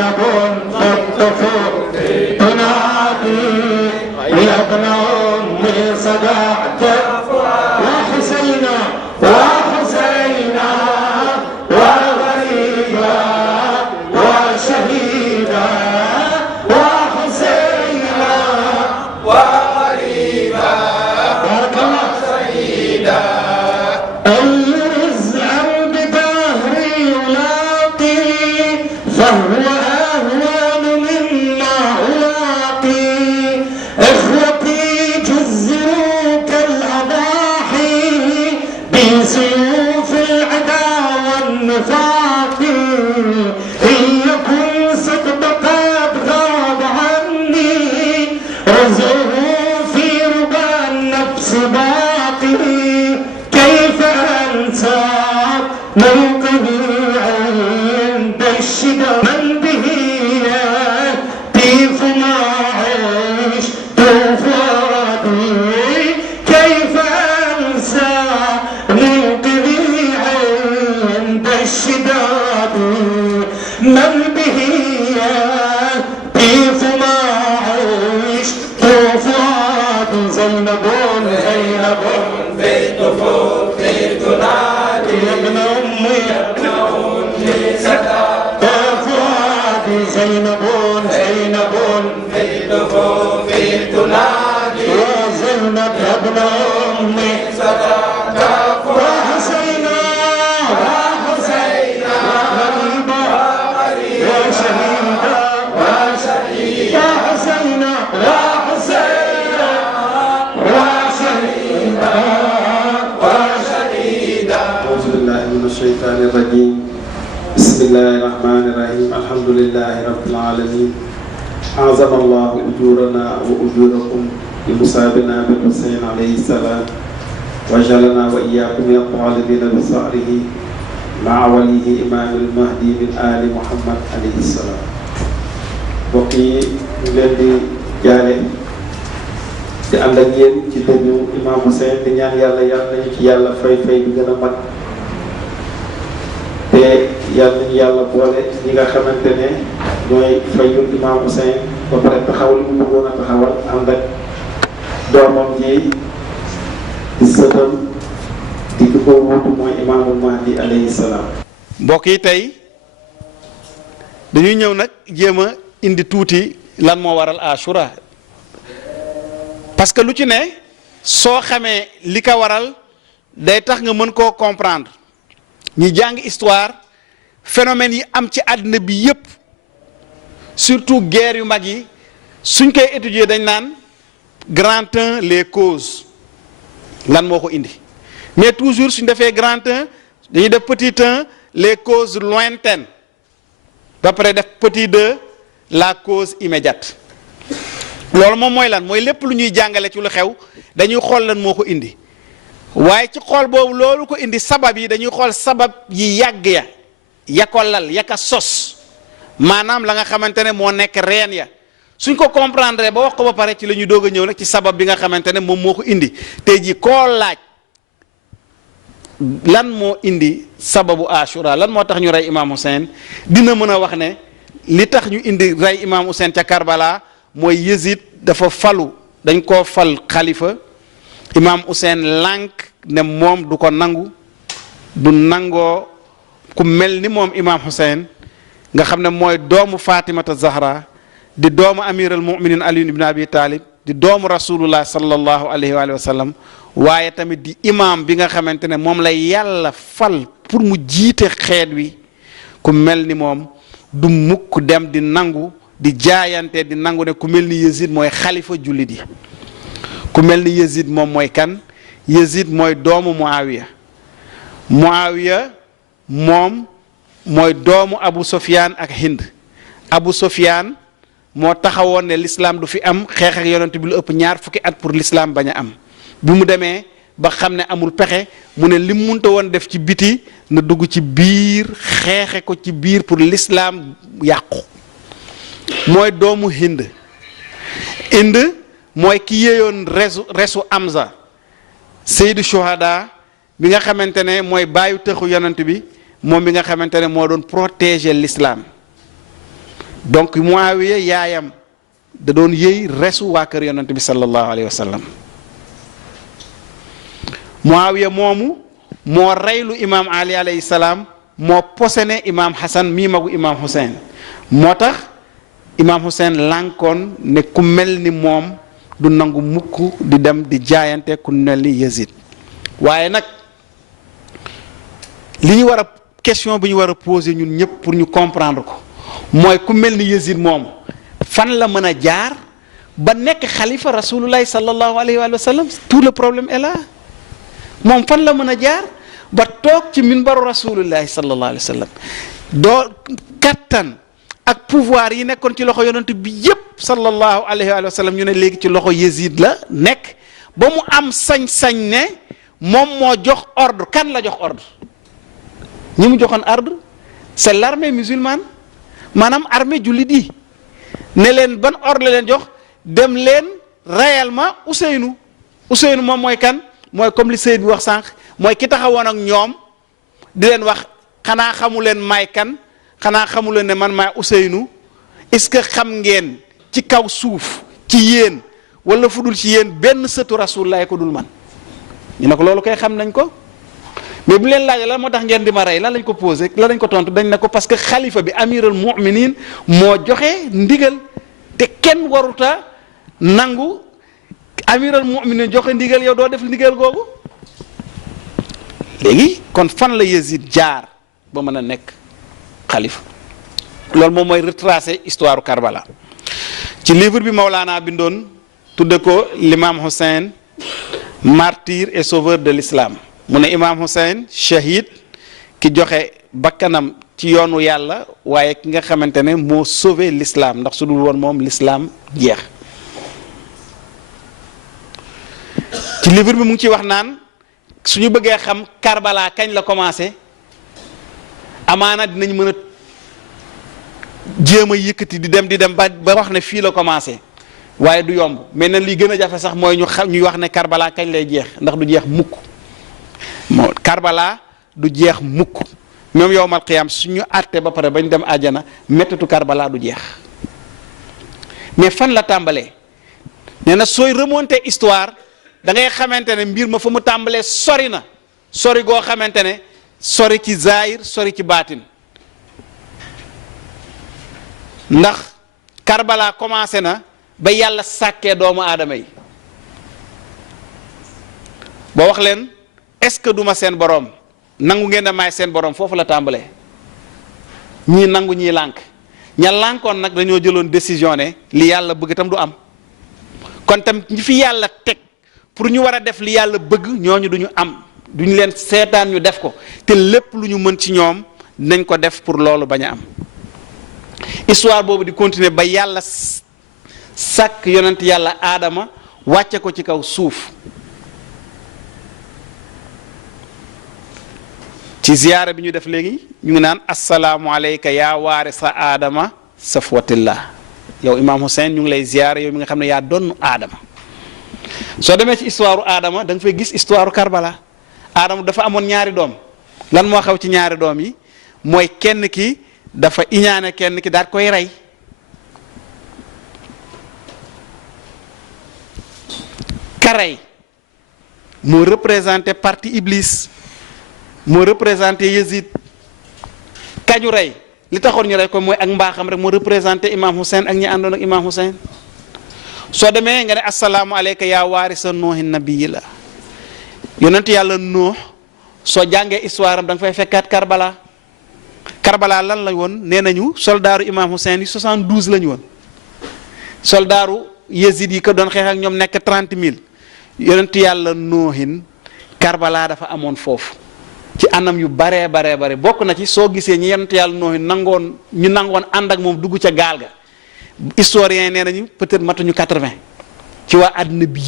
زينب في الطفول تنادي يا ابن أمي صدعت وحسينا وحسينا وغريبا وشهيدا وحسينا وغريبا وشهيدا أي رزعا بدهري يلاقي فهو أهون مما ألاقي إخوتي جزروا كالأضاحي بسيوف العدا والنفاق إن يكن صدق قد غاب عني رزقه في ربا النفس باقي كيف أنسى موقفي عند الشدة من به يهتف ما عشت فؤادي كيف أنسى موقفي عند الشداد من به يهتف ما عشت فؤادي زينب زينب في الطفول في تنادي يا ابن أمي فؤادي زينب زينب في الطفول في تنادي يا زينب يا ابن أمي وحسينا وحسينا غريبا وشهيدا وشهيدا حسينا وحسينا وشهيدا وشهيدا. أعوذ بالله من الشيطان الرجيم. بسم الله الرحمن الرحيم. الحمد لله رب العالمين. أعظم الله أجورنا وأجوركم بمصابنا بالحسين عليه السلام وجعلنا وإياكم من الطالبين بصائره مع وليه إمام المهدي من آل محمد عليه السلام. بقي لدي جاري di ànd ak yéen ci dëju Imam Hussein di ñaan yàlla yàlla nañu ci yàlla fay bi gën a mag te yàlla nañu yàlla boole ñi nga xamante ne ñooy fayul Imam Hussein ba pare taxaw li mu bëggoon a taxawal ànd ak doomam ji di sëtam di ko wuutu mooy Imaamul Mahdi alayhi salaam. mbokk yi tey dañuy ñëw nag jéem a indi tuuti lan moo waral Ashura parce que lu ci ne soo xamee li ko waral day tax nga mën koo comprendre ñi jàng histoire phénomènes yi am ci àddina bi yépp surtout guerre yu mag yi suñ koy étudier dañ naan grand 1 les causes lan moo ko indi mais toujours suñ defee grand 1 dañuy def petit 1 les causes lointaines ba pare def petit 2 la cause immédiate loolu moom mooy lan mooy lépp lu ñuy jàngale ci lu xew dañuy xool lan moo ko indi waaye ci xool boobu loolu ko indi sabab yi dañuy xool sabab yi yàgg ya ko lal ya ka sos maanaam la nga xamante ne moo nekk reen ya suñ ko comprendre ba wax ko ba pare ci la ñuy doog a ñëw nag ci sabab bi nga xamante ne moom moo ko indi tey ji koo laaj lan moo indi sababu Ashura lan moo tax ñu rey Imam Hussein dina mën a wax ne li tax ñu indi rey Imam Hussein ca Karbala mooy Yezid dafa falu dañ koo fal xalifa Imam Hussein lànk ne moom du ko nangu du nangoo ku mel ni moom Imam Hussein nga xam ne mooy doomu Fatimata Zahra di doomu amir al muminin Ali ibn Abi Talib di doomu rasulullah sallallahu alayhi wa sallam waaye tamit di imam bi nga xamante ne moom lay yàlla fal pour mu jiite xeet wi ku mel ni moom du mukk dem di nangu di jaayante di nangu ne ku mel ni Yezid mooy xalifa jullit yi ku mel ni Yezid moom mooy kan Yezid mooy doomu Muawiya moom mooy doomu Abu Sufyan ak Hind Abu Sufyan moo taxawoon ne l'islam du fi am xeex ak yonent bi lu ëpp ñaar fukki at pour l'islam bañ a am bi mu demee ba xam ne amul pexe mu ne li mu munta woon def ci biti na dugg ci biir xeexe ko ci biir pour l'islam yàqu mooy doomu Hind mooy ki yéeyoon resu Amza Seydu Shuhada bi nga xamante ne mooy bàyyi tëxu yonent bi moom bi nga xamante ne moo doon protéger l'islam donc Muawiya yaayam da doon yëy resu waa kër yonent bi sallallahu alayhi wa sallam. Muawiya moomu moo reylu imaam Ali alayhi salaam moo posene imaam Hassan mii magu imaam Hussein moo tax imaam Hussein lànkoon ne ku mel ni moom du nangu mukk di dem di jaayante ku mel ni Yazid. waaye nag li ñu war a question bi ñu war a poser ñun ñëpp pour ñu comprendre ko mooy ku mel ni Yazid moom fan la mën a jaar ba nekk xalifa rasulullahi sallallahu alayhi wa sallam. tout le problème est là moom fan la mën a jaar ba toog ci minbaru rasulullahi sallallahu alayhi wa sallam doo kattan ak pouvoir yi nekkoon ci loxo yonent bi yépp sallallahu alayhi wa sallam ñu ne léegi ci loxo Yazid la nekk ba mu am sañ-sañ ne moom moo jox ordre. kan la jox ordre? ñi mu joxoon ordre c'est l'armée musulmane maanaam armée jullit yi ne leen ban ordre la leen jox dem leen réellement Ousseynou moom mooy kan? mooy comme li Seyd bi wax sànq mooy ki taxawoon ak ñoom di leen wax xanaa xamu leen maay kan, xanaa xamu leen ne man maay Ousseynou. est-ce que xam ngeen ci kaw suuf ci yéen wala fu dul ci yéen benn sëtu Rasulullah ko dul man? ñu ne ko loolu koy xam nañ ko mais bu leen laajee lan moo tax ngeen di ma rey lan lañ ko posé lan lañ ko tontu dañ ne ko parce que xalifa bi amirul mu'minin moo joxe ndigal te kenn waruta nangu amiral mu'minin joxe ndigal yow doo def ndigal googu. léegi kon fan la Yazid jaar ba mën a nekk xalifa? loolu moom mooy retracer histoire Karbala ci livre bi Maulana bindoon tudde ko l'imam Hussein martyr et sauveur de l'islam. mu ne imam Hussein shahid ki joxe bakkanam ci yoonu yàlla waaye ki nga xamante ne moo sauvé l'islam ndax su dul woon moom l'islam jeex. ci livre bi mu ngi ciy wax naan suñu bëggee xam Karbala kañ la commencé amaana dinañ mën a jéem a yëkkati di dem ba wax ne fii la commencé waaye du yomb mais nag li gën a jafe sax mooy ñuy wax ne Karbala kañ lay jeex ndax du jeex mukk. moo Karbala du jeex mukk même yowmal qiyaam suñu àtte ba pare bañ dem àjjana méttitu Karbala du jeex mais fan la tàmbalee nee na sooy remonter histoire da ngay xamante ne mbir ma fa mu tàmbalee sori na sori goo xamante ne sori ci zahir sori ci baatin ndax Karbala commencé na ba yàlla sàkkee doomu aadama yi ba wax leen est-ce que duma seen borom nangu ngeen a maay seen borom foofu la tàmbalee ñii nangu ñii lànk ña lànkoon nag dañoo jëloon décision ne li yàlla bëgg tam du am kon tam ñi fi yàlla teg pour ñu war a def li yàlla bëgg ñooñu duñu am duñu leen seetaan ñu def ko te lépp lu ñu mën ci ñoom dinañ ko def pour loolu bañ a am. histoire boobu di continuer ba yàlla sàkk yonent yàlla aadama wàcce ko ci kaw suuf. ci ziyaara bi ñu def léegi ñu ngi naan assalaamu alayka yaa waarisa aadama safwatillah yow imam Hussein ñu ngi lay ziyaara yow mi nga xam ne yaa doon aadama. soo demee ci histoire aadama da nga fay gis histoire Karbala. aadama dafa amoon ñaari doom lan moo xew ci ñaari doom yi mooy kenn ki dafa iñaane kenn ki daal koy rey. Karay moo représenté parti Iblis. moo représenté Yazid kañu rey li taxoon ñu rey ko mooy ak mbaaxam rek moo représenté imam Hussein ak ñi àndoon ak imam Hussein. soo demee nga ne assalaamu alayka yaa waarisa noohin nabiyi la yonent yàlla Nuux soo jàngee histoire am da nga fay fekkaat Karbala. Karbala lan la woon nee nañu soldaaru imam Hussein yi 72 la ñu woon soldaaru Yazid yi ko doon xeex ak ñoom nekk 30 000 yonent yàlla Nuuhin Karbala dafa amoon foofu. ci anam yu baree bokk na ci soo gisee ñi yonent yàlla Nuuhin ñu nangoon ànd ak moom dugg ca gaal ga historiens yi nee nañu peut-être matuñu 80 ci waa àddina bi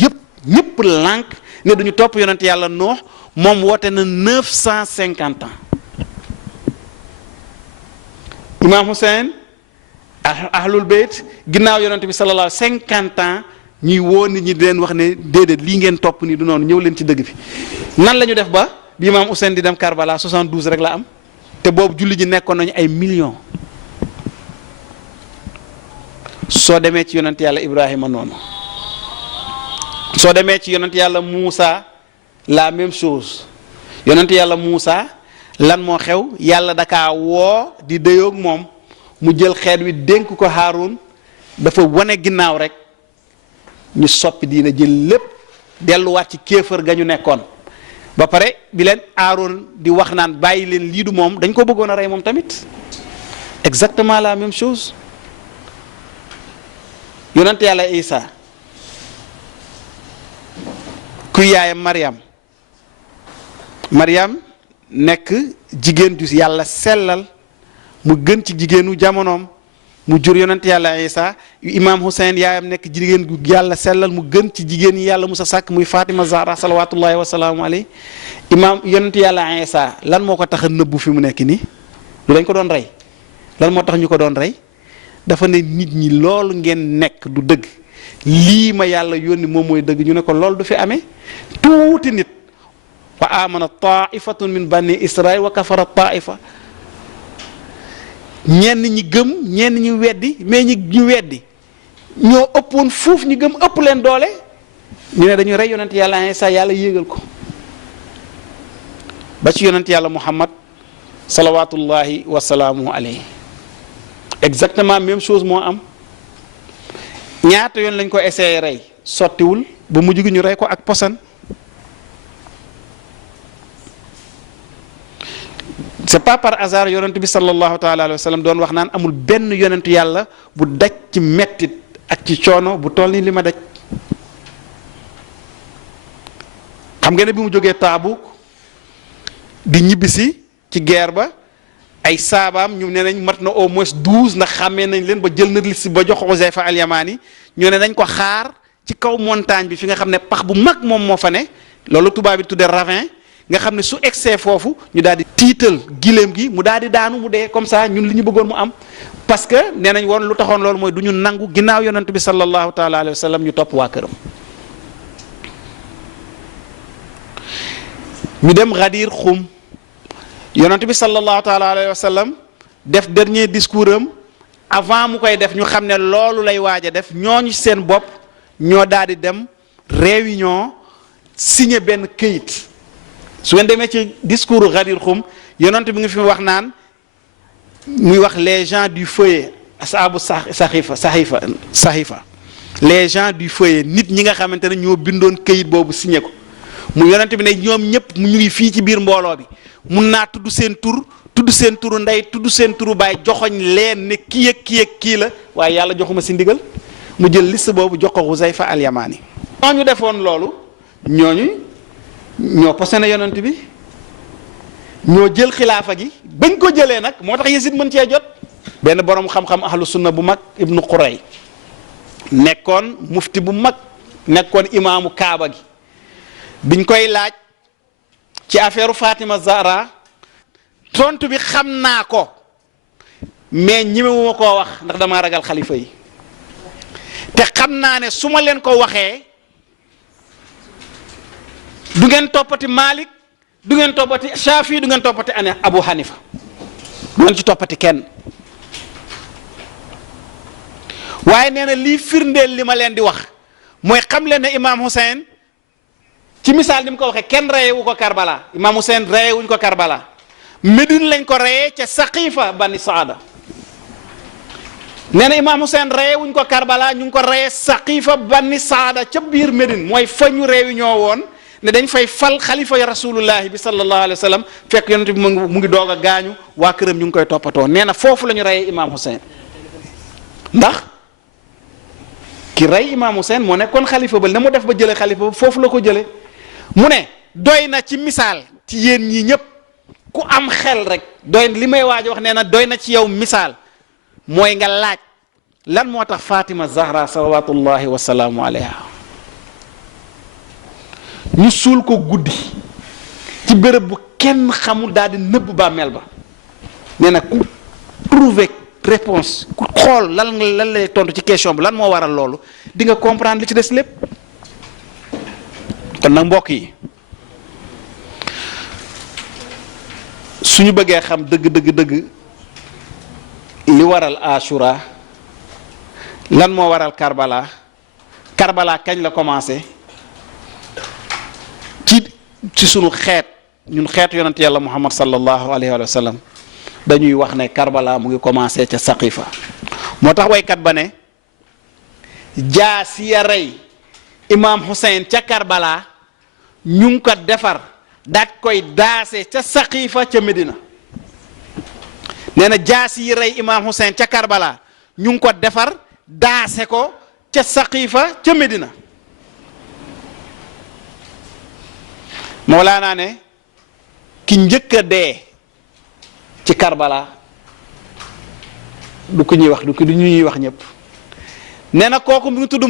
ñëpp lànk ne duñu topp yonent yàlla Nuux moom woote na 950 ans. Imam Hussein ahlul bayt ginnaaw yonent bi sallallahu 50 ans ñuy woo nit ñi di leen wax ne déedéet lii ngeen topp nii du noonu ñëw leen ci dëgg bi nan la ñu def ba. bi Imam Hussein di dem Karbala 72 rek la am te boobu julli ji nekkoon nañu ay millions soo demee ci yonent yàlla Ibrahima noonu soo demee ci yonent yàlla Muusa la même chose yonent yàlla Muusa lan moo xew yàlla dakaa woo di déyoog moom mu jël xeet wi dénk ko Haarun dafa wane ginnaaw rek ñu soppi diina jël lépp delluwaat ci kéefër ga ñu nekkoon ba pare bi leen Haarun di wax naan bàyyi leen lii du moom dañ ko bëggoon a rey moom tamit exactement la même chose yonent yàlla Isa kuy yaayam Maryam nekk jigéen ju yàlla sellal mu gën ci jigéenu jamonoom mu jur yonent yàlla Isa imaam Hussein yaayam nekk jigéen gu yàlla sellal mu gën ci jigéen yi yàlla musa sàkk muy Fatima Zahra salawatullahi wa salaamu alayhi imaam yonent yàlla Isa lan moo ko tax a nëbbu fi mu nekk nii lu dañ ko doon rey lan moo tax ñu ko doon rey dafa ne nit ñi loolu ngeen nekk du dëgg lii ma yàlla yónni moom mooy dëgg ñu ne ko loolu du fi amee tuuti nit wa amana taifatun min bani israil wa kafara taifa ñenn ñi gëm ñenn ñi weddi mais ñu weddi ñoo ëppoon fuuf ñi gëm ëpp leen doole ñu ne dañu rey yonent yàlla Isa yàlla yéegal ko ba ci yonent yàlla Muhammad salawatullahi wa salaamu alayhi exactement même chose moo am ñaata yoon lañ ko essayé rey sottiwul ba mujj gi ñu rey ko ak posan c'est pas par hasard yonent bi sallallahu taala alayhi wa sallam doon wax naan amul benn yonentu yàlla bu daj ci mettit ak ci coono bu toll ni li ma daj xam nga ne bi mu jógee Taabuk di ñibbisi ci guerre ba ay saabaam ñu ne nañ mat na au moins 12 ndax xàmmee nañ leen ba jël na liste ba jox Xuzayfa al-Yamani ñu ne nañ ko xaar ci kaw montagne bi fi nga xam ne pax bu mag moom moo fa ne loolu tubaab bi tudde ravin nga xam ne su egsee foofu ñu daal di tiital giléem gi mu daal di daanu mu dee comme ça ñun li ñu bëggoon mu am parce que nee nañ woon lu taxoon loolu mooy du ñu nangu ginnaaw yonent bi sallallahu taala alayhi wa sallam ñu topp waa këram. ñu dem Ghadir Khoum yonent bi sallallahu taala alayhi wa sallam def dernier discours am avant mu koy def ñu xam ne loolu lay waaj a def ñooñu seen bopp ñoo daal di dem réunion signé benn këyit. su ngeen demee ci discours Ghadir Khoum yonent bi nga fi wax naan muy wax les gens du feuillet asaabu sahifa les gens du feuillet nit ñi nga xamante ne ñoo bindoon këyit boobu signé ko mu yonent bi ne ñoom ñëpp ñu ngi fii ci biir mbooloo bi mun naa tudd seen tur tudd seen turu ndey tudd seen turu baay joxoñ leen ne kii ak kii ak kii la waaye yàlla joxuma si ndigal mu jël liste boobu jox ko Xuzayfa al-Yamani ñooñu defoon loolu ñooñu ñoo posé yonent bi ñoo jël xilaafa gi bañ ko jëlee nag moo tax Yazid mën cee jot benn borom xam-xam ahlu sunna bu mag Ibnu Quray nekkoon mufti bu mag nekkoon imaamu Kaaba gi biñ koy laaj ci affaire Fatima Zahra tontu bi xam naa ko mais ñemewuma koo wax ndax damaa ragal xalifa yi te xam naa ne su ma leen ko waxee du ngeen toppati Malik du ngeen toppati Shafi du ngeen toppati ane Abu Hanifa du ngeen ci toppati kenn waaye nee na lii firndeel li ma leen di wax mooy xam leen ne Imam Hussein ci misaal ni mu ko waxee kenn reyewu ko Karbala Imam Hussein reyewuñ ko Karbala Médine lañ ko reyee ca Saqifa Bani Saada nee na Imam Hussein reyewuñ ko Karbala ñu ngi ko reyee Saqifa Bani Saada ca biir Médine mooy fa ñu réunion woon ne dañ fay fal xalifa ya rasulullahi bi sallallahu alayhi wa sallam fekk yonent bi mu ngi doog a gaañu waa këram ñu ngi koy toppatoo nee na foofu la ñu reyee Imam Hussein ndax ki rey Imam Hussein moo nekkoon xalifa ba ne mu def ba jëlee xalifa ba foofu la ko jëlee mu ne doy na ci misaal ci yéen ñii ñëpp ku am xel rek doy li may waaj wax nee na doy na ci yow misaal mooy nga laaj lan moo tax Fatima Zahra salawatullahi wa salaamu alayha ñu suul ko guddi ci béréb bu kenn xamul daal di nëbb bàmmeel ba nee na ku trouver réponse ku xool lan lay tontu ci question bi lan moo waral loolu di nga comprendre li ci des lépp kon nag mbokk yi suñu bëggee xam dëgg li waral Ashura lan moo waral Karbala Karbala kañ la commencé ci sunu xeet ñun xeetu yonent yàlla Muhammad sallallahu alayhi wa sallam dañuy wax ne Karbala mu ngi commencé ca Saqifa moo tax waykat ba ne jaasi ya rey Imam Hussein ca Karbala ñu ngi ko defar daat koy daase ca Saqifa ca Medina nee na jaasi yi rey Imam Hussein ca Karbala ñu ngi ko defar daase ko ca Saqifa ca Medina Mawlaana ne ki njëkk a dee ci Karbala du ko ñuy wax du ñuy wax ñëpp nee na kooku mu ngi tudd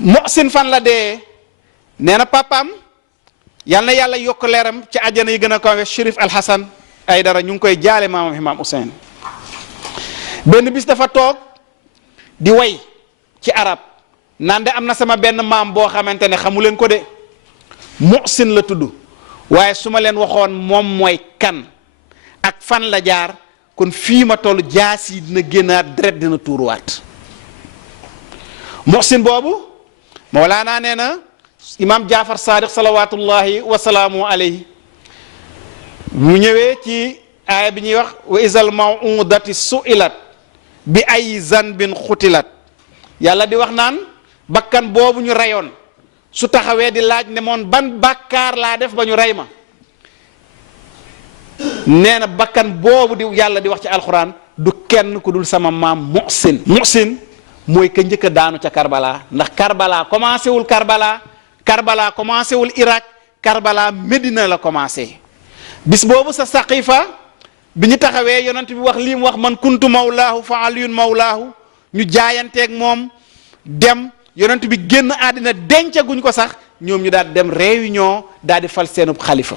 Muhsin fan la dee nee na papaam yal na yàlla yokk leeram ci àjjana yi gën a kawe Chérif Alhassan Aydara ñu ngi koy jaale maamam Imam Hussein benn bis dafa toog di way ci arab naan de am na sama benn maam boo xamante ne xamu leen ko de Muhsin la tudd waaye su ma leen waxoon moom mooy kan ak fan la jaar kon fii ma toll jaas yi dina génnaat deret dina tuuruwaat Muhsin boobu Mawlaana nee na Imam Jaafar Sadiq salawatullahi wasalaamu alayhi mu ñëwee ci aaya bi ñuy wax wa isal mawudati suilat bi ay zanbin xutilat yàlla di wax naan bakkan boobu ñu reyoon su taxawee di laaj ne moon ban bàkkaar laa def ba ñu rey ma nee na bakkan boobu di yàlla di wax ci alquran du kenn ku dul sama maam Muhsin mooy ka njëkk a daanu ca Karbala ndax Karbala commencé wul Karbala commencé wul Irak Karbala Medina la commencé bis boobu sa Saqifa bi ñu taxawee yonent bi wax lii mu wax man kuntu mawlaahu fa aliyun mawlaahu ñu jaayanteeg moom dem yonent bi génn àddina dencaguñ ko sax ñoom ñu daal dem réunion daal di fal seenub xalifa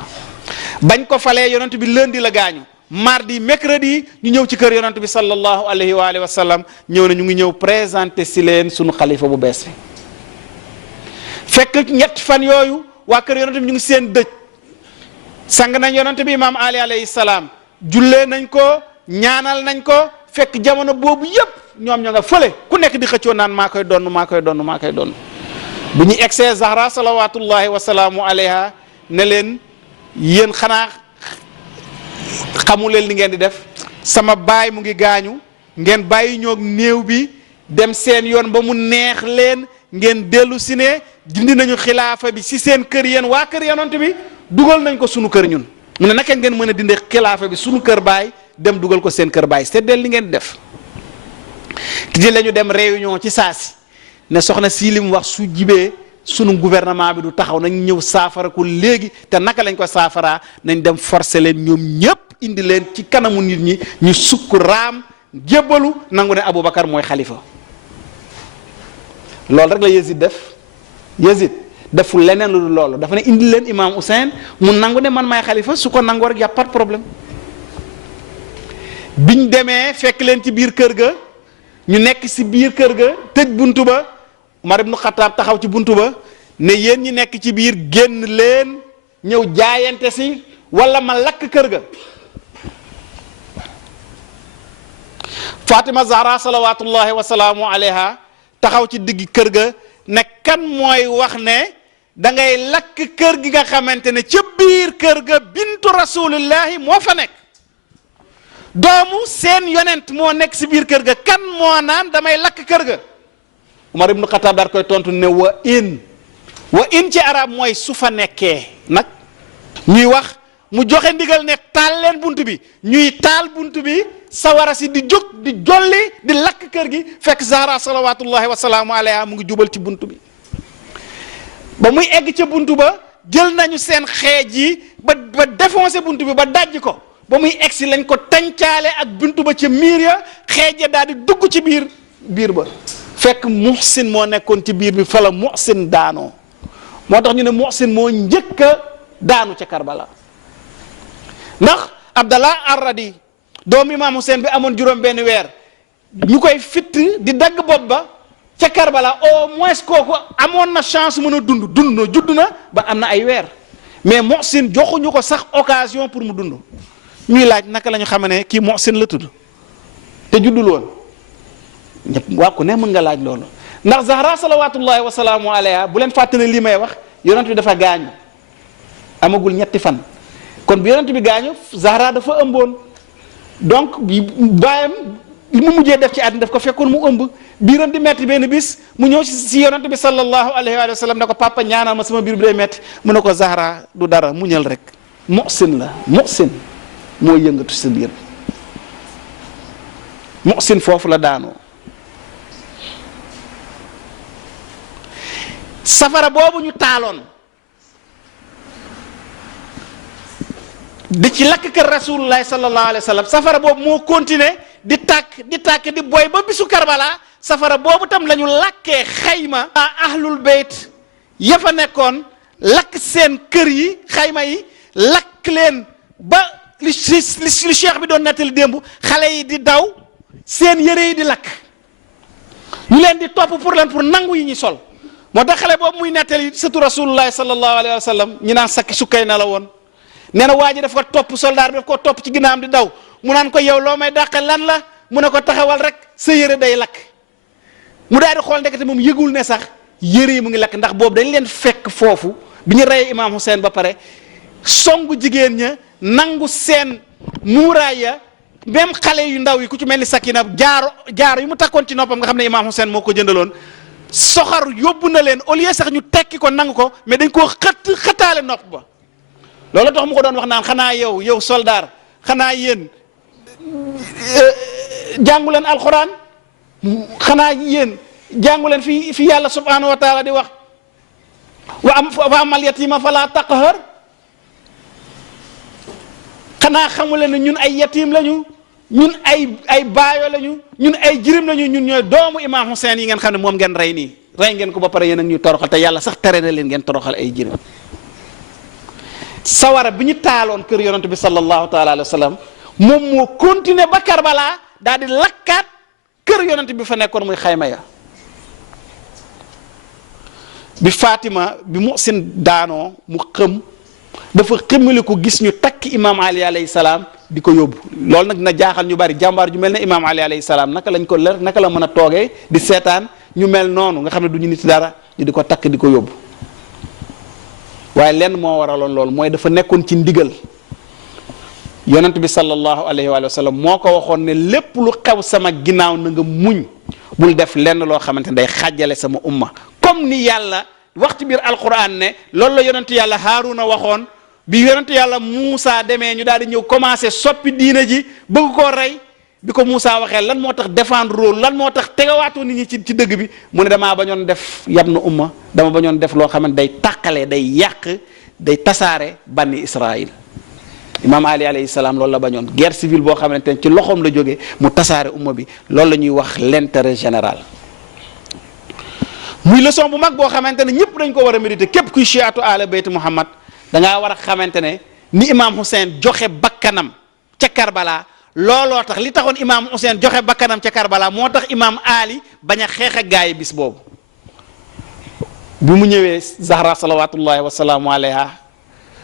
bañ ko falee yonent bi lundi la gaañu mardi mercredi ñu ñëw ci kër yonent bi sallallahu alayhi wa alihi wa sallam ñëw na ñu ngi ñëw présenté si leen sunu xalifa bu bees bi fekk ñetti fan yooyu waa kër yonent bi ñu ngi seen dëj sang nañ yonent bi imaam Ali alayhi salaam jullee nañ ko ñaanal nañ ko fekk jamono boobu yépp ñoom ñoo nga fële ku nekk di xëccoo naan maa koy donn bu ñu egsee Zahra salawatullahi wasalaamu alayha ne leen yéen xanaa xamu leen li ngeen di def sama baay mu ngi gaañu ngeen bàyyi ñoog néew bi dem seen yoon ba mu neex leen ngeen dellu si ne dindi nañu xilaafa bi si seen kër yéen waa kër yonent bi dugal nañ ko sunu kër ñun mu ne naka ngeen mën a dindee xilaafa bi sunu kër baay dem dugal ko seen kër baay seddeel li ngeen di def ti la ñu dem réunion ci saasi ne soxna sii li mu wax su jibee sunu gouvernement bi du taxaw nañ ñëw saafara ko léegi te naka lañ ko saafaraa nañ dem forcer leen ñoom ñépp indi leen ci kanamu nit ñi ñu sukk raam jébbalu nangu ne Aboubacar mooy xalifa loolu rek la Yazid deful leneen lu dul loolu dafa ne indi leen Imam Hussein mu nangu ne man maay xalifa su ko nangoo rek y a pas de problème biñ demee fekk leen ci biir kër ga ñu nekk si biir kër ga tëj buntu ba Umar ibnu Xattaab taxaw ci buntu ba ne yéen ñi nekk ci biir génn leen ñëw jaayante si wala ma lakk kër ga Fatima Zahra salawatullahi wasalaamu alayha taxaw ci digg kër ga ne kan mooy wax ne da ngay lakk kër gi nga xamante ne ca biir kër ga bintu rasulillahi moo fa nekk doomu seen yonent moo nekk si biir kër ga kan moo naan damay lakk kër ga Umar ibnu Xattaab daal koy tontu ne wa in ci arab mooy su fa nekkee nag ñuy wax mu joxe ndigal ne taal leen bunt bi ñuy taal bunt bi sawara si di jóg di jolli di lakk kër gi fekk Zahra salawatullahi wasalaamu alayha mu ngi jubal ci bunt bi ba muy egg ca bunt ba jël nañu seen xeej yi ba défoncé bunt bi ba dajj ko ba muy egg si lañ ko tàncaale ak bunt ba ca miir ya xeej ya daal di dugg ci biir ba fekk Muhsin moo nekkoon ci biir bi fa la Muhsin daanoo moo tax ñu ne Muhsin moo njëkk a daanu ca Karbala ndax Abdallah Arradi doomu Imam Hussein bi amoon juróom benn weer ñu koy fitt di dagg bopp ba ca Karbala au moins kooku amoon na chance mën a dund na judd na ba am na ay weer mais Muhsin joxuñu ko sax occasion pour mu dund ñuy laaj naka la ñu xam ne kii Muhsin la tudd te juddul woon ñëpp waa ku ne mën nga laaj loolu ndax Zahra salawatullahi wa salaamu alayha bu leen fàtte ne lii may wax yonent bi dafa gaañu amagul ñetti fan kon bi yonent bi gaañu Zahra dafa ëmboon donc baayam li mu mujjee def ci àddina daf ko fekkoon mu ëmb biiram di metti benn bis mu ñëw si yonent bi sallallahu alayhi wa sallam ne ko papa ñaanal ma sama biir bi day metti mu ne ko Zahra du dara muñal rek muhsin la muhsin moo yëngatu sa biir muhsin foofu la daanoo safara boobu ñu taaloon di ci lakk kër rasulullahi sallallahu alayhi wa sallam safara boobu moo continuer di tàkk di boy ba bisu Karbala safara boobu tam la ñu lakkee xayma ahlul bayt ya fa nekkoon lakk seen kër yi xayma yi lakk leen ba li cheikh bi doon nettali démb xale yi di daw seen yëre yi di lakk ñu leen di topp pour leen pour nangu yi ñu sol moo tax xale boobu muy nettali sëtu rasulullahi sallallahu alayhi wa sallam ñi naan sakki sukkay na la woon nee na waa ji daf ko topp soldaar bi daf ko topp ci ginnaawam di daw mu naan ko yow loo may dàqe lan la mu ne ko taxawal rek sa yëre day lakk mu daal di xool ndekete moom yëgul ne sax yëre yi mu ngi lakk ndax boobu dañ leen fekk foofu bi ñu reyee imaam Hussein ba pare songu jigéen ña nangu seen muuraay ya même xale yu ndaw yi ku ci mel ni Sakina jaaro yu mu takkoon ci noppam nga xam ne imaam Hussein moo ko jëndaloon soxar yóbbu na leen au lieu sax ñu tekki ko nangu ko mais dañ koo xëtaale nopp ba loolu tax mu ko doon wax naan xanaa yow soldaar xanaa yéen jàngu leen alxuraan xanaa yéen jàngu leen fi yàlla subhanahu wa taala di wax wa amal yatima fala taqhar xanaa xamu leen ne ñun ay yatim lañu ñun ay baayo lañu ñun ay jirim lañu ñun ñooy doomu imam Hussein yi ngeen xam ne moom ngeen rey nii rey ngeen ko ba pare yéen ak ñuy toroxal te yàlla sax tere na leen ngeen toroxal ay jirim sawara bi ñu taaloon kër yonent bi sallallahu taala alayhi wa sallam moom moo continuer ba Karbala daal di lakkaat kër yonent bi fa nekkoon muy xayma ya bi Fatima bi Muhsin daanoo mu xëm dafa xëmmali ko gis ñu takk imam Ali alayhi salaam di ko yóbbu loolu nag dina jaaxal ñu bari jàmbaar ju mel ne imam Ali alayhi salaam naka lañ ko leer naka la mën a toogee di seetaan ñu mel noonu nga xam ne du ñu nit dara ñu di ko takk di ko yóbbu waaye lenn moo waraloon loolu mooy dafa nekkoon ci ndigal yonent bi sallallahu alayhi wa sallam moo ko waxoon ne lépp lu xew sama ginnaaw na nga muñ bul def lenn loo xamante ne day xàjjale sama umma comme ni yàlla wax ci biir alquran ne loolu la yonent yàlla Haaruna waxoon bi yonent yàlla Muusa demee ñu daal di ñëw commencé soppi diine ji bëgg koo rey bi ko Muusa waxee lan moo tax défendre rôle lan moo tax tegawaatoo nit ñi ci dëgg bi mu ne damaa bañoon def yab na umma dama bañoon def loo xamante day tàqale day yàq day tasaare banni Israël imam Ali alayhi salaam loolu la bañoon guerre civile boo xamante ne ci loxoom la jógee mu tasaare umma bi loolu la ñuy wax l'intérêt général muy leçon bu mag boo xamante ne ñëpp dañ ko war a méditer képp kuy chiatu ala bayt Muhammad da ngaa war a xamante ne ni imam Hussein joxe bakkanam ca Karbala looloo tax li taxoon imam Hussein joxe bakkanam ca Karbala moo tax imam Ali bañ a xeex ak gaa yi bis boobu bi mu ñëwee Zahra salawatullahi wasalaamu alayha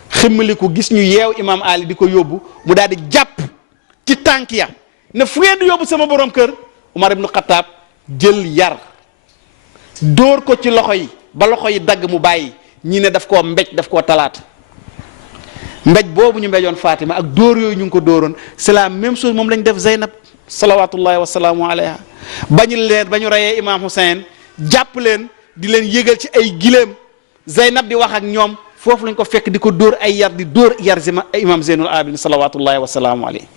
ximmali ko gis ñu yeew imam Ali di ko yóbbu mu daal di jàpp ci tànk ya ne fu ngeen di yóbbu sama borom kër Umar ibnu Xattaab jël yar dóor ko ci loxo yi ba loxo yi dagg mu bàyyi ñi ne daf koo mbéj daf koo talaata mbéj boobu ñu mbéjoon Fatima ak dóor yooyu ñu ngi ko dóoroon c'est la même chose moom lañ def Zeynab salawatullahi wasalaamu alayha ba ñu reyee imam Hussein jàpp leen di leen yëgal ci ay gileem Zeynab di wax ak ñoom foofu lañ ko fekk di ko dóor ay yar di dóor yar imam Zeynul Abidin salawatullahi wasalaamu alayhi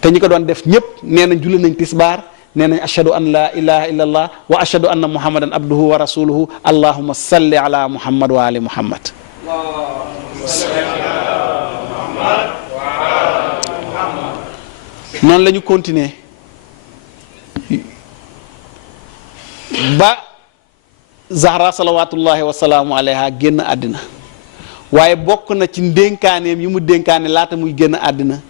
te ñi ko doon def ñëpp nee nañ julli nañ tisbaar nee nañ ashhadu an la ilaha illa allah wa ashhadu anna muhammadan abduhu wa rasuluhu allahumma salli ala muhammad wa ali muhammad noonu la ñu continuer ba Zahra salawatullahi wasalaamu alayha génn àddina waaye bokk na ci ndénkaaneem yi mu dénkaane laata muy génn àddina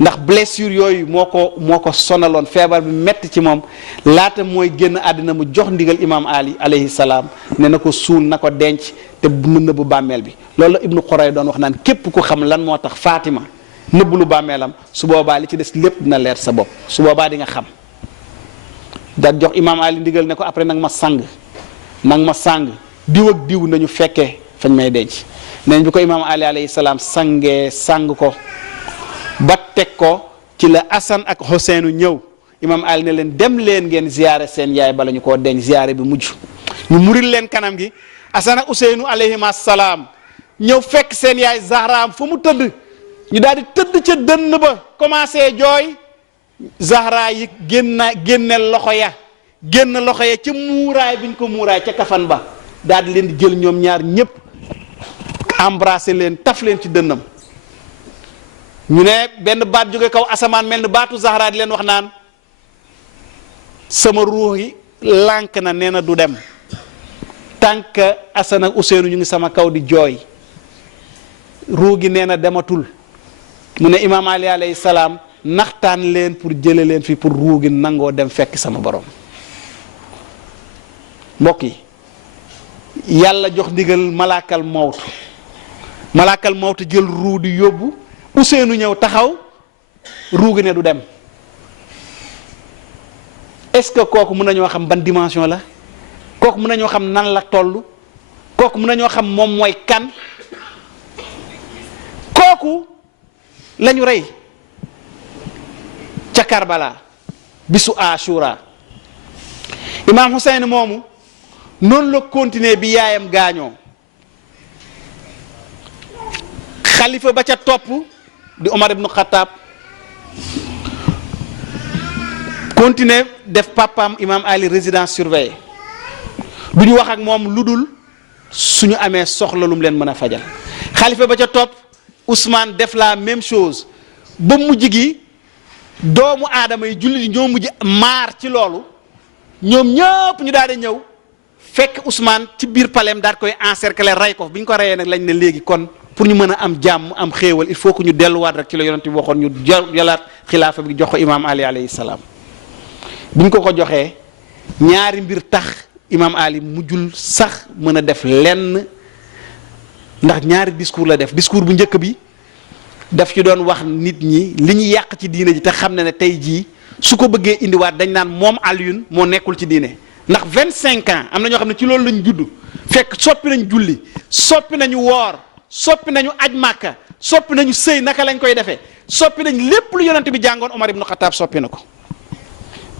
ndax blessure yooyu moo ko sonaloon feebar bi metti ci moom laata mooy génn àddina mu jox ndigal imam Ali alayhi salaam ne na ko suul na ko denc te nëbb bàmmeel bi loolu la Ibnu Xuray doon wax naan képp ku xam lan moo tax Fatima nëbb lu bàmmeelam su boobaa li ci des lépp dina leer sa bopp su boobaa di nga xam daal jox imaam Ali ndigal ne ko après nag ma sang diw ak diw nañu fekkee fañ may denc nañ bi ko imaam Ali alayhi salaam sangee sang ko ba teg ko ci la Asan ak Huseynu ñëw imaam Ali ne leen dem leen ngeen ziyaare seen yaay bala ñu koo denc ziyaare bi mujj ñu muril leen kanam gi Asan ak Huseynu alayhima salaam ñëw fekk seen yaay Zahraam fa mu tëdd ñu daal di tëdd ca dënn ba commencé jooy Zahra yi génne loxo ya ca muuraay biñ ko muuraay ca kafan ba daal di leen di jël ñoom ñaar ñëpp embrasser leen taf leen ci dënnam ñu ne benn baat jóge kaw asamaan mel ni baatu Zahra di leen wax naan sama ruux yi lànk na nee na du dem tànk Asan ak Useynu ñu ngi sama kaw di jooy ruux gi nee na dematul mu ne imaam Ali alayhi salaam naxtaan leen pour jële leen fi pour ruux gi nangoo dem fekk sama borom mbokk yi yàlla jox ndigal malaakal mawtu jël ruux di yóbbu Ousseynou ñëw taxaw ruux gi ne du dem est-ce que kooku mën nañoo xam ban dimension la kooku mën nañoo xam nan la toll kooku mën nañoo xam moom mooy kan kooku lañu rey ca Karbala bisu Ashura imaam Hussein moomu noonu la continuer bi yaayam gaañoo xalifa ba ca topp di Omar ibn Khattab continuer def papaam imaam Ali résidence surveillée du ñu wax ak moom lu dul suñu amee soxla lu mu leen mën a fajal xalifa ba ca topp Ousmane def la même chose ba mujj gi doomu aadama yi jullit yi ñoo mujj maar ci loolu ñoom ñëpp ñu daal di ñëw fekk Ousmane ci biir paleem daal koy encercler rey ko bi ñu ko reyee nag lañ ne léegi kon pour ñu mën a am jàmm am xéewal il faut que ñu delluwaat rek ci la yonent bi waxoon ñu jëlaat xilaafa bi jox ko imaam Ali alayhi salaam bi ñu ko joxee ñaari mbir tax imaam Ali mujjul sax mën a def lenn ndax ñaari discours la def discours bu njëkk bi daf ci doon wax nit ñi li ñu yàq ci diine ji te xam ne tey jii su ko bëggee indiwaat dañ naan moom Alioune moo nekkul ci diine ndax 25 ans am na ñoo xam ne ci loolu lañ judd fekk soppi nañ julli soppi nañu woor soppi nañu aj màkka soppi nañu sëy naka lañ koy defee soppi nañ lépp lu yonent bi jàngoon Omar ibn Khattab soppi na ko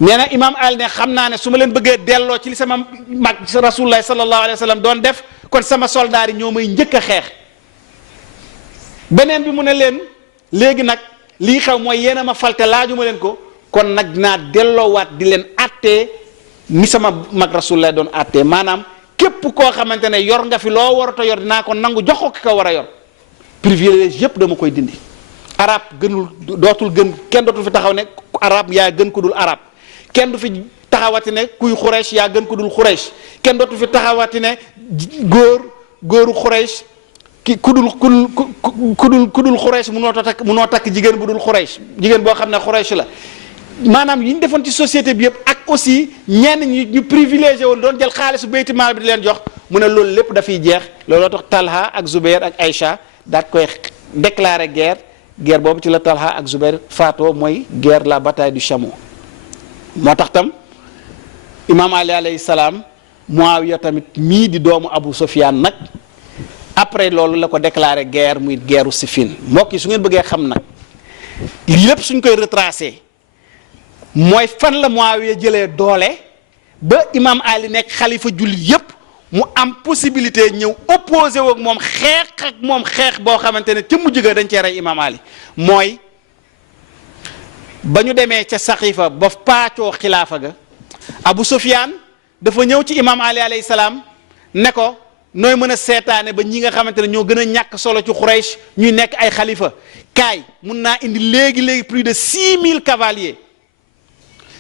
nee na imaam Ali ne xam naa ne su ma leen bëggee delloo ci li sama mag rasulullah sallallahu alayhi wa sallam doon def kon sama soldaar yi ñoo may njëkk a xeex beneen bi mu ne leen léegi nag lii xew mooy yéen a ma falte laajuma leen ko kon nag dinaa delloowaat di leen attee ni sama mag rasulullah doon attee maanaam képp koo xamante ne yor nga fi loo warata yor dinaa ko nangu jox ko ki ko war a yor privilège yépp dama koy dindi arab gënul dootul gën kenn dootul fi taxaw ne arab yaa gën ku dul arab kenn du fi taxawati ne kuy xurees yaa gën ku dul xurees kenn dootul fi taxawati ne góoru xurees ki ku dul xurees munoo takk jigéen bu dul xurees jigéen boo xam ne xurees la maanaam yi ñu defoon ci société bi yëpp ak aussi ñenn ñi ñu privilégié woon doon jël xaalisu bayti maal bi di leen jox mu ne loolu lépp dafiy jeex looloo tax Talha ak Zubair ak Aïcha daat koy déclaré guerre boobu ci la Talha ak Zubair faatoo mooy guerre la bataille du chameau moo tax tam imaam Ali alayhi salaam Muawiya tamit mii di doomu Abu Sufyan nag après loolu la ko déclaré guerre muy guerru Siffin mbokk yi su ngeen bëggee xam nag lii lépp suñ koy retracé mooy fan la Muawiya jëlee doole ba imaam Ali nekk xalifa jullit yépp mu am possibilité ñëw opposé woog moom xeex ak moom xeex boo xamante ne ca mujj ga dañ cee rey imaam Ali mooy ba ñu demee ca Saqiifa ba paacoo xilaafa ga Abu Sufyaan dafa ñëw ci imaam Ali alayhi salaam ne ko nooy mën a seetaane ba ñi nga xamante ne ñoo gën a ñàkk solo ci Quraysh ñuy nekk ay xalifa kaay mun naa indi léegi plus de 6000 cavaliers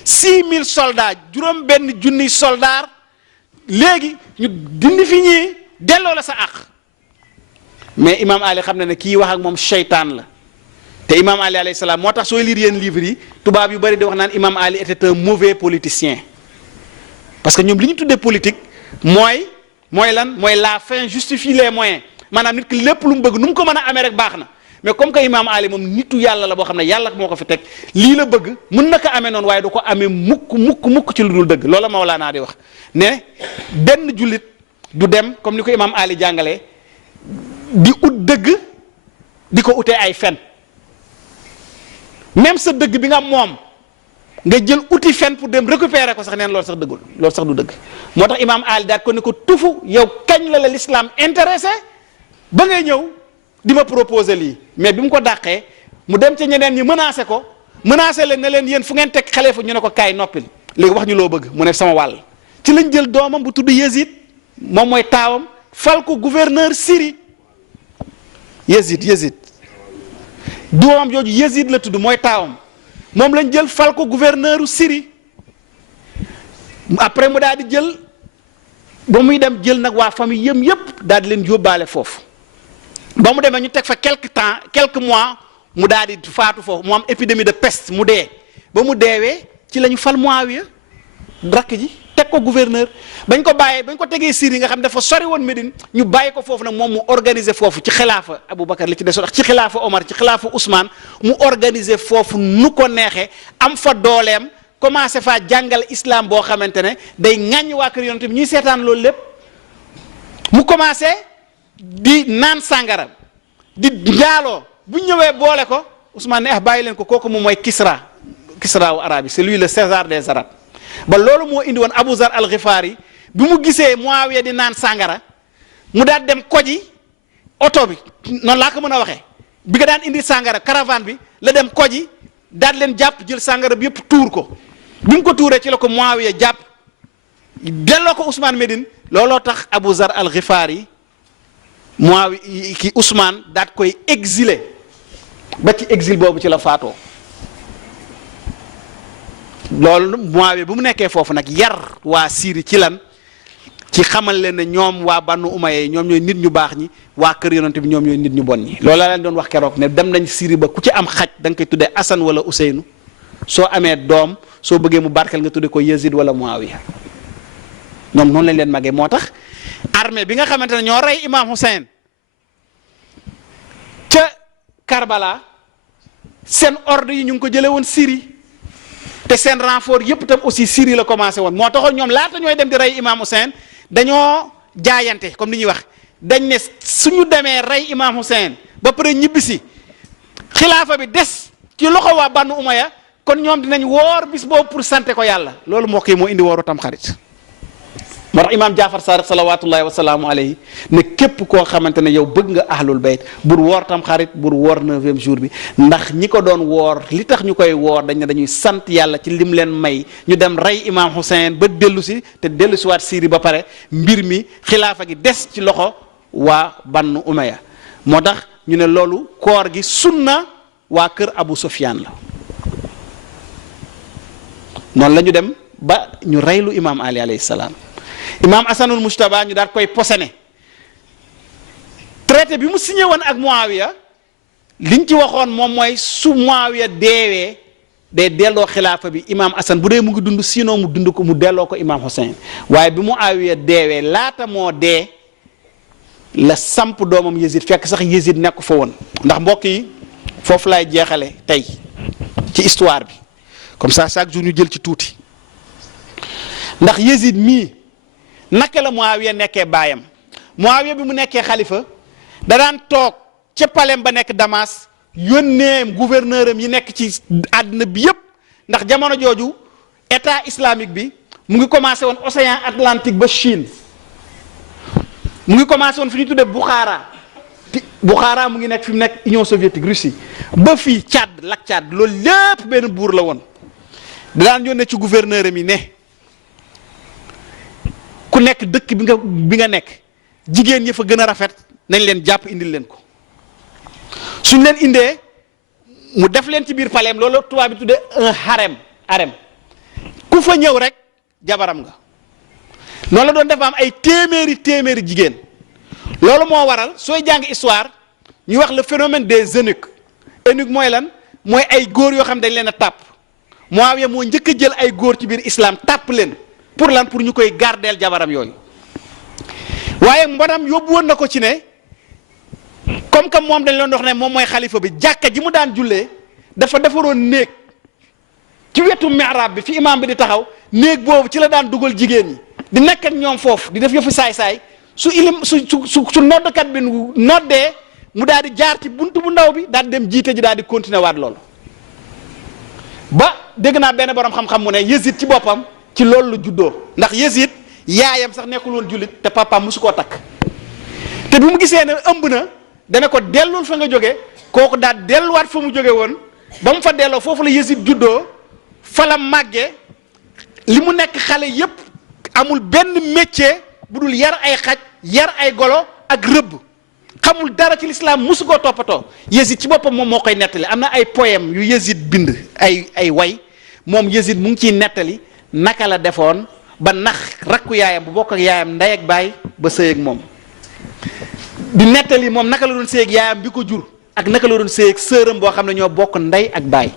6000 soldats juróom benn junniy soldats léegi ñu dindi fi ñii delloo la sa àq mais imaam Ali xam na ne kii wax ak moom seytaan la te imaam Ali alayhi salaam moo tax sooy lire yenn livres yi tubaab yu bari di wax naan imaam Ali était un mauvais politicien parce que ñoom li ñu tuddee politique mooy lan mooy la fin justifie les moyens maanaam nit ki lépp lu mu bëgg nu mu ko mën a amee rek baax na mais comme que imaam Ali moom nitu yàlla la boo xam ne yàlla moo ko fi teg lii la bëgg mën na ko amee noonu waaye du ko amee mukk ci lu dul dëgg loola Mawlaana di wax ne benn jullit du dem comme ni ko imaam Ali jàngalee di ut dëgg di ko utee ay fen même sa dëgg bi nga moom nga jël uti fen pour dem récupérer ko sax neen loolu sax dëggul loolu sax du dëgg moo tax imaam Ali daal ko ne ko tufu yow kañ la l'islam intéressé ba ngay ñëw di ma proposer lii mais bi mu ko dàqee mu dem ca ñeneen ñi menacé ko menacé leen ne leen yéen fu ngeen teg xalifa ñu ne ko kaay noppil léegi wax ñu loo bëgg mu ne sama wàll ci lañ jël doomam bu tudd Yazid moom mooy taawam fal ko gouverneur Syrie Yazid doomam jooju Yazid la tudd mooy taawam moom lañ jël fal ko gouverneur Syrie après mu daal di jël ba muy dem jël nag waa famille yëpp daal di leen yóbbaale foofu ba mu demee ñu teg fa quelques mois mu daal di faatu foofu mu am épidémie de peste mu dee ba mu deewee ci la ñu fal Muawiya rakk ji teg ko gouverneur bañ ko bàyyee bañ ko tegee Syrie nga xam dafa sori woon Médine ñu bàyyi ko foofu nag moom mu organiser foofu ci xilaafa Aboubacar li ci desoon ci xilaafa Omar ci xilaafa Ousmane mu organiser foofu nu ko neexee am fa dooleem commencé faa jàngal islam boo xamante ne day ŋàññ waa kër yonent bi ñuy seetaan loolu lépp mu commencé di naan sàngara di njaaloo bu ñëwee boole ko Ousmane ne bàyyi leen ko kooku moom mooy Kisra wu arabe yi c'est lui le César des arabes ba loolu moo indi woon Abu Zar al-Ghifari bi mu gisee Muawiya di naan sàngara mu daal dem koji oto bi noonu laa ko mën a waxee bi nga daan indi sàngara caravane bi la dem koji daal leen jàpp jël sàngara bi yëpp tuur ko bi mu ko tuuree ci la ko Muawiya jàpp delloo ko Ousmane Médine looloo tax Abu Zar al-Ghifari Muawiya ki Ousmane daat koy exilé ba ci exil boobu ci la faatoo loolu Muawiya bu mu nekkee foofu nag yar waa Syrie ci lan ci xamal leen ne ñoom waa Banu Umayya ñoom ñooy nit ñu baax ñi waa kër yonent bi ñoom ñooy nit ñu bon ñi loolu la leen doon wax keroog ne dem nañ Syrie ba ku ci am xaj da nga koy tuddee Assane wala Ousseynou soo amee doom soo bëggee mu barkeel nga tuddee ko Yazid wala Muawiya ñoom noonu lañ leen màggee moo tax armée bi nga xamante ne ñoo rey Imam Hussein ca Karbala seen ordre yi ñu ngi ko jëlee woon Syrie te seen renfort yëpp tam aussi Syrie la commencé woon moo taxoon ñoom laata ñooy dem di rey Imam Hussein dañoo jaayante comme ni ñuy wax dañ ne suñu demee rey Imam Hussein ba pare ñibbisi xilaafa bi des ci loxo waa Banu Umayya kon ñoom dinañ woor bis boobu pour sante ko yàlla loolu mbokk yi moo indi wooru tam xarit moo tax imaam Jaafar Saadiq salawaatullahi wa salaamu alayhi ne képp koo xamante ne yow bëgg nga ahlul bayt bur woor tam xarit bur woor 9e jour bi ndax ñi ko doon woor li tax ñu koy woor dañ ne dañuy sant yàlla ci lim leen may ñu dem rey imaam Hussein ba dellu si te dellu si waat Syrie ba pare mbir mi xilaafa gi des ci loxo waa Banu Umayya moo tax ñu ne loolu koor gi sunna waa kër Abu Sufyaan la noonu la ñu dem ba ñu reylu imaam Ali alayhi salaam imaam Asanul Mujtaba ñu daal koy posene traité bi mu signé woon ak Muawiya liñ ci waxoon moom mooy su Muawiya deewee day delloo xilaafa bi imaam Asan bu dee mu ngi dund sinon mu dund ko mu delloo ko imaam Hussein waaye bi Muawiya deewee laata moo dee la samp doomam Yazid fekk sax Yazid nekk fa woon ndax mbokk yi foofu laay jeexale tey ci histoire bi comme ça chaque jour ñu jël ci tuuti ndax Yazid mii naka la Muawiya nekkee baayam Muawiya bi mu nekkee xalifa da daan toog ca palem ba nekk Damas yónnee gouverneur am yi nekk ci àddina bi yëpp ndax jamono jooju état islamique bi mu ngi commencé woon océan Atlantique ba Chine mu ngi commencé woon fi ñu tuddee Bukhara mu ngi nekk fi mu nekk Union soviétique Russie ba fii Tchad lak Tchad loolu lépp benn buur la woon da daan yónnee ci gouverneur am yi ne ku nekk dëkk bi nga nekk jigéen ñi fa gën a rafet nañ leen jàpp indil leen ko suñ leen indee mu def leen ci biir paleem loolu tubaab bi tuddee un harem ku fa ñëw rek jabaram nga noonu la doon def am ay téeméeri jigéen loolu moo waral sooy jàng histoire ñu wax le phénomène des eunuques mooy lan mooy ay góor yoo xam dañ leen a tàpp Muawiya moo njëkk a jël ay góor ci biir islam tàpp leen pour lan pour ñu koy gardeel jabaram yooyu waaye mbonam yóbbu woon na ko ci ne comme que moom dañ leen wax ne moom mooy xalifa bi jàkka ji mu daan jullee dafa defaroon néeg ci wetu mihrab bi fi imam bi di taxaw néeg boobu ci la daan dugal jigéen ñi di nekk ak ñoom foofu di def yëfu saay-saay su noddkat bi noddee mu daal di jaar ci buntu bu ndaw bi daal di dem jiite ji daal di continuer waat loolu ba dégg naa benn borom xam-xam mu ne Yezid ci boppam ci loolu la juddoo ndax Yezid yaayam sax nekkul woon jullit te papaam mosu koo takk te bi mu gisee ne ëmb na dana ko dellul fa nga jóge kooku daal delluwaat fa mu jóge woon ba mu fa delloo foofu la Yezid juddoo fa la màggee li mu nekk xale yépp amul benn métier bu dul yar ay xaj yar ay golo ak rëbb xamul dara ci lislaam musu koo toppatoo Yezid ci boppam moom moo koy nettali am na ay poème yu Yezid bind ay way moom Yezid mu ngi ciy nettali naka la defoon ba nax rakku yaayam bu bokk ak yaayam ndey ak baay ba sëy ak moom di nettali moom naka la doon sëy ak yaayam bi ko jur ak naka la doon sëy ak sëram boo xam ne ñoo bokk ndey ak baay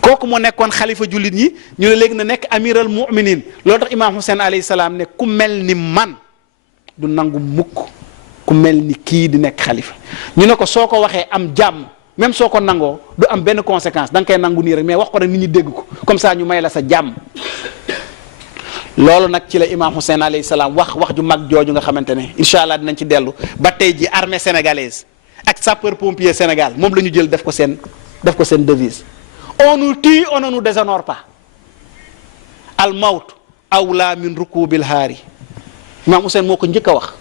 kooku moo nekkoon xalifa jullit ñi ñu ne léegi na nekk amiral mu'minin loolu tax imaam Hussein alayhi salaam ne ku mel ni man du nangu mukk ku mel ni kii di nekk xalifa ñu ne ko soo ko waxee am jàmm même soo ko nangoo du am benn conséquence da nga koy nangu nii rek mais wax ko rek nit ñi dégg ko comme ça ñu may la sa jàmm loolu nag ci la imaam Hussein alayhi salaam wax ju mag jooju nga xamante ne incha allah dinañ ci dellu ba tey ji armée sénégalaise ak sapeur pompier Sénégal moom la ñu jël def ko seen devise on nous tue on ne nous déshonore pas al mawt awla min rukubil haari imaam Hussein moo ko njëkk a wax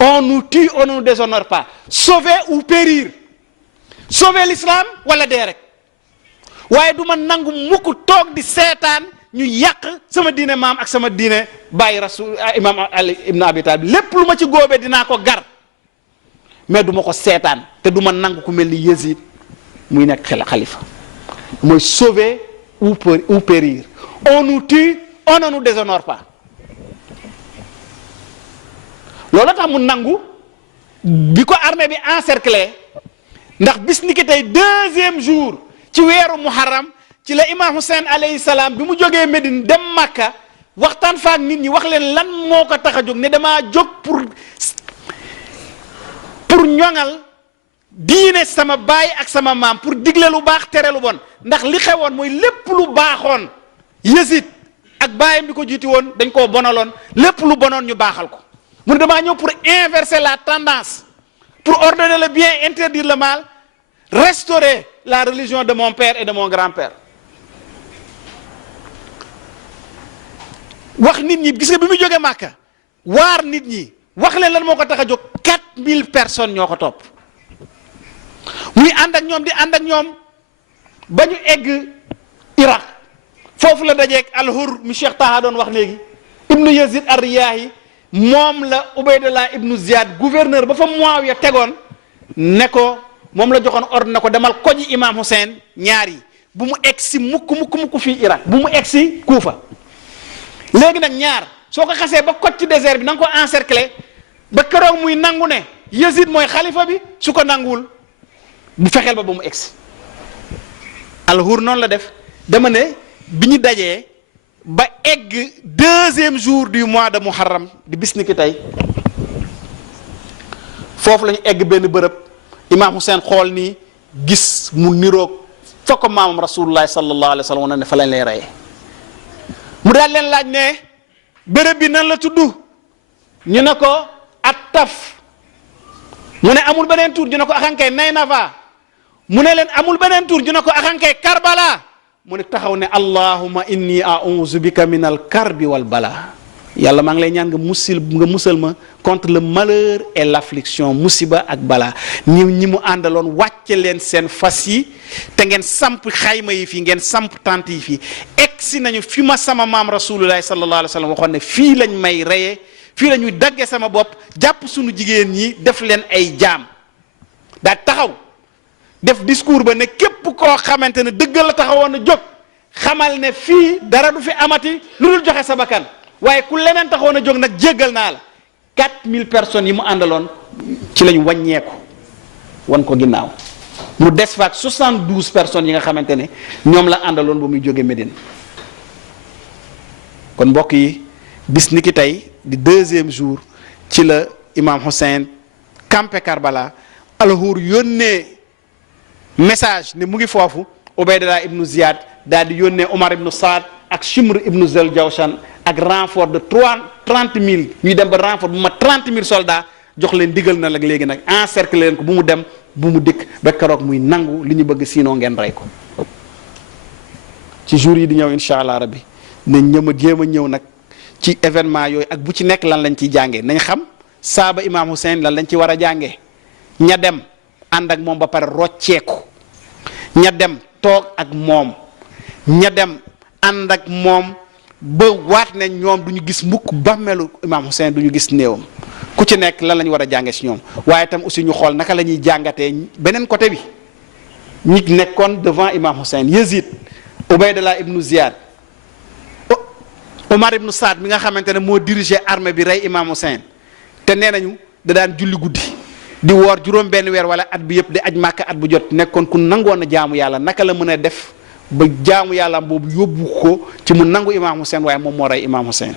on nous tue on ne nous déshonore pas sauver ou périr sauver l'islam wala dee rek waaye du ma nangu mukk toog di seetaan ñu yàq sama diine maam ak sama diine bàyyi rasul imam Ali ibn Abi Talib lépp lu ma ci góobee dinaa ko gar mais du ma ko seetaan te du ma nangu ku mel ni Yezid muy nekk xalifa mooy sauver ou périr on nous tue on ne nous déshonore pas loolu tax mu nangu bi ko armée bi encerclé ndax bis ni ki tey deuxième jour ci weeru muharram ci la imam Hussein alayhi salaam bi mu jógee Médine dem Makka waxtaan faak nit ñi wax leen lan moo ko tax a jóg ne damaa jóg pour ñoŋal diine sama baay ak sama maam pour digle lu baax tere lu bon ndax li xewoon mooy lépp lu baaxoon Yezid ak baayam bi ko jiiti woon dañ koo bonaloon lépp lu bonoon ñu baaxal ko mu ne damaa ñëw pour inverser la tendance pour ordonner le bien interdire le mal restaurer la religion de mon père et de mon grand-père wax nit ñi gis nga bi mu jógee Màkka waar nit ñi wax leen lan moo ko tax a jóg 4000 personnes ñoo ko topp muy ànd ak ñoom di ànd ak ñoom ba ñu egg Irak foofu la dajeeg al-Hurr mi Cheikh Taha doon wax léegi ibnu Yazid ar-Riyahi moom la Ubaydullah ibnu Ziyad gouverneur ba fa Muawiya tegoon ne ko moom la joxoon ordre ne ko demal koji imam Hussein ñaar yi bu mu egg si mukk fii Irak bu mu egg si Kuufa léegi nag ñaar soo ko xasee ba koj ci désert bi na nga ko encercler ba keroog muy nangu ne Yezid mooy xalifa bi su ko nanguwul bu fexeel ba mu egg si al-Hurr noonu la def dama ne bi ñu dajee ba egg deuxième jour du mois de Muharram di bis ni ki tey foofu la ñu egg benn bërëb imam Hussein xool nii gis mu niroog fa ko maamam rasulullah sallallahu alayhi wa sallam ne fa lañ lay reyee mu daal leen laaj ne bërëb bi nan la tudd ñu ne ko At-Taf mu ne amul beneen tur ñu ne ko axankay Naynava mu ne leen amul beneen tur ñu ne ko axankay Karbala mu ne taxaw ne allahumma inni a'udhu bika min al karbi wal bala yàlla maa ngi lay ñaan nga musal ma contre le malheur et l'affliction musiba ak bala ñi mu àndaloon wàcce leen seen fas yi te ngeen samp xayma yi fii ngeen samp tànt yi fii egsi nañu fi ma sama maam rasulullahi sallallahu alayhi wa sallam waxoon ne fii lañ may reyee fii la ñuy dagge sama bopp jàpp suñu jigéen ñi def leen ay jaam daa taxaw def discours ba ne képp koo xamante ne dëgg la taxawoon na jóg xamal ne fii dara du fi amati lu dul joxe sa bakkan waaye ku leneen taxawoon a jóg nag jéggal naa la 4000 personnes yi mu àndaloon ci lañ wàññeeku wan ko ginnaaw mu des faak 72 personnes yi nga xamante ne ñoom la àndaloon ba muy jóge Médine kon mbokk yi bis ni ki tey di deuxième jour ci la imam Hussein campé Karbala alhuur yónnee message ne mu ngi foofu Ubaydallah ibnu Ziyad daal di yónnee Omar ibnu Saad ak Shimr ibnu Zal Jawshan ak renfort de 30 000 ñuy dem ba renfort bu ma 30 000 soldats jox leen digal na la léegi nag encercler leen ko bu mu dem bu mu dikk ba keroog muy nangu li ñu bëgg sinon ngeen rey ko. ci jour yi di ñëw incha allah rabbi nañ ñëw a jéem a ñëw nag ci événement yooyu ak bu ci nekk lan lañ ciy jàngee nañ xam saaba Imam Hussein lan lañ ci war a jàngee ña dem ànd ak moom ba pare rocceeku ña dem toog ak moom ña dem ànd ak moom ba waat ne ñoom du ñu gis mukk bàmmeelu Imam Hussein du ñu gis néewam ku ci nekk lan la ñu war a jàngee si ñoom waaye tam aussi ñu xool naka la ñuy jàngatee beneen côté bi ñi nekkoon devant Imam Hussein Yazid Ubaydallah ibnu Ziyad Omar ibnu Saad mi nga xamante ne moo dirigé armée bi rey Imam Hussein te nee nañu da daan julli guddi di woor juróom benn weer wala at bi yëpp di aj màkka at bu jot nekkoon ku nangoon a jaamu yàlla naka la mën a def ba jaamu yàlla boobu yóbbu ko ci mu nangu Imam Hussein waaye moom moo rey Imam Hussein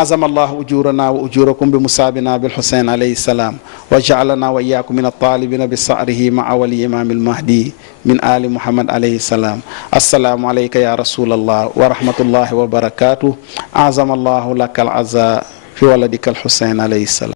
azama allahu ujurana wa ujurakum bi musaabina bil Hussein alayhi salaam wa jaalana wa iyaakum min altalibina bi saarihi maa wali imam almahdi min ali muhammad alayhi salaam assalaamu alayka ya rasulallah wa rahmatullahi wa barakatuh azama allahu laka al aza fi waladika al Hussein alayhi salaam